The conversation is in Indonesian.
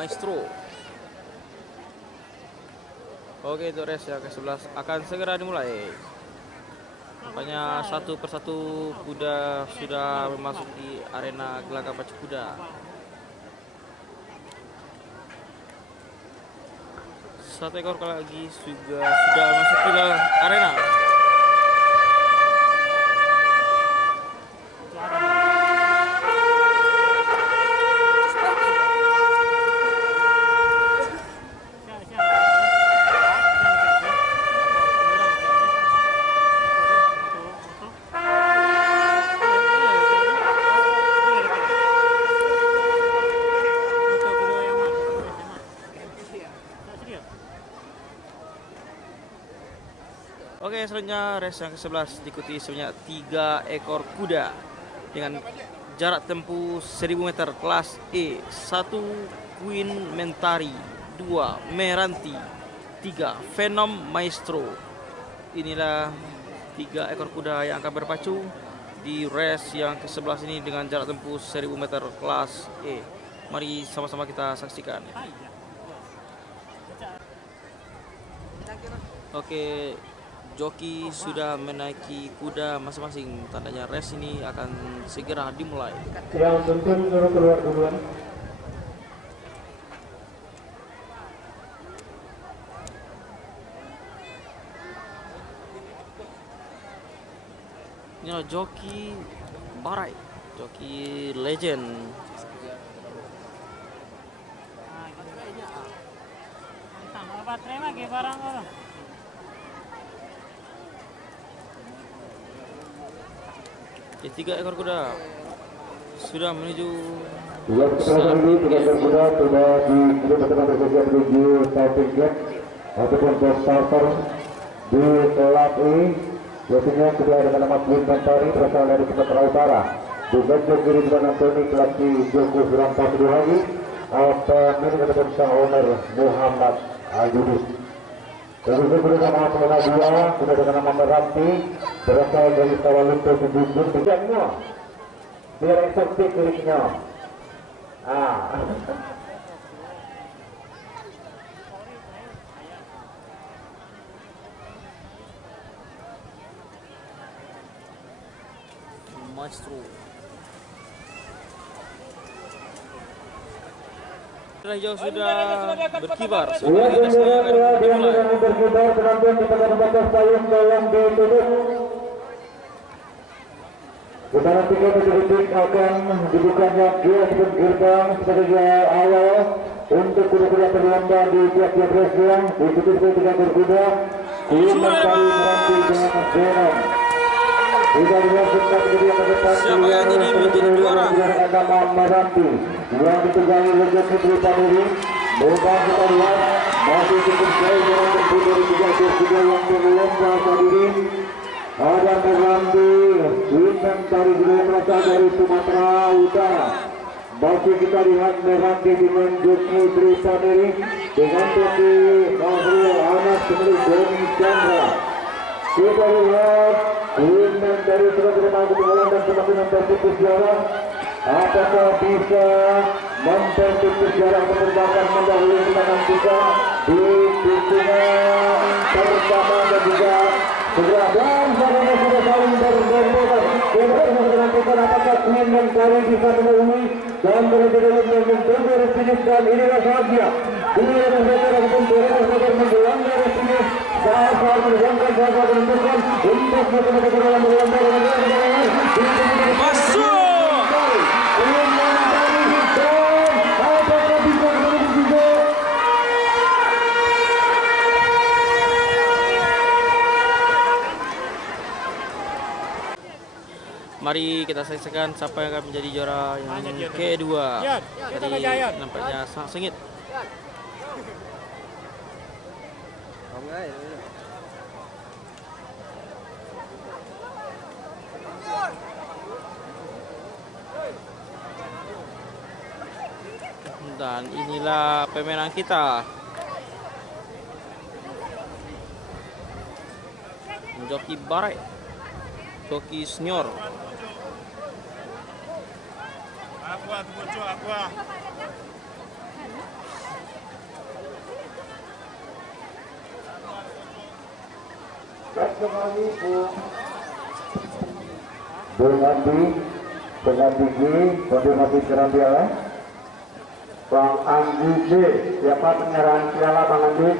Maestro. Oke, itu race yang ke-11 akan segera dimulai. Nampaknya satu persatu kuda sudah memasuki arena gelaga pacu kuda. Satu ekor lagi sudah memasuki arena. Oke, selanjutnya race yang ke-11 diikuti sebanyak 3 ekor kuda dengan jarak tempuh 1000 meter kelas E. 1 Queen Mentari, 2 Meranti, 3 Venom Maestro. Inilah 3 ekor kuda yang akan berpacu di race yang ke-11 ini dengan jarak tempuh 1000 meter kelas E. Mari sama-sama kita saksikan. Oke, joki sudah menaiki kuda masing-masing. Tandanya race ini akan segera dimulai. Yang tuntun suruh keluar duluan. Ini joki Barai, joki legend. Baterai kayak barang apa? Tiga ekor kuda sudah menuju. Yang terakhir ini 3 ekor kuda sudah dikirimkan bersedia menuju starting gate ataupun ke starter di kelas E. Biasanya sudah ada nama Queen Mentari berasal dari Sumatera Utara. Di bagian kiri dengan Antoni kelas E Joko Suram Pasir lagi. Pemilik ataupun sang owner Muhammad Ayudis. Kemudian sudah nama Pemena 2 sudah dengan nama Meranti berasal dari Sawalunto Sejujur. Tujuannya biar eksotik kulitnya. Maestro. Hijau sudah berkibar. Berkibar penonton di tengah batas payung yang ditutup. Putaran 3 detik akan dibukanya gate dan gerbang sebagai awal untuk kuda-kuda terlomba di tiap-tiap race yang diikuti oleh 3 berkuda. Queen Mentari Meranti dengan Venom. Tidak dilakukan kemudian ke depan. Siapa yang ini menjadi juara? Nama Meranti yang ditunggangi oleh Putri Tanuri. Bukan kita lihat masih cukup jauh dengan berkuda dari 3 kuda yang berlomba saat ini. Ada Meranti, Queen Mentari berasal dari Sumatera Utara. Masih kita lihat Meranti dengan joki Tri Tanuri dengan joki Mahrul Anas kemudian Doni Chandra. Kita lihat Queen Mentari sudah bermain ketinggalan dan semakin mempertipu sejarah. Apakah bisa mempertipu sejarah atau bahkan mendahului kita nantikan di tikungan pertama dan juga segera dan sekarang sudah saling berbebas. Kita menentukan apakah Queen Mentari bisa memenuhi dan berjalan dengan mencoba finish dan inilah saja. Dua yang berbeda ataupun berbeda menjelang dari finish. Saat menjelaskan sahabat menentukan untuk melakukan dalam melompat Masuk. Mari kita saksikan siapa yang akan menjadi juara yang kedua. Tadi nampaknya sangat sengit. Dan inilah pemenang kita. Joki Barai, joki senior. Dan kembali Bung Andi G, konfirmasi sekarang piala. Bang Andi G, siapa penyerahan piala Bang Andi?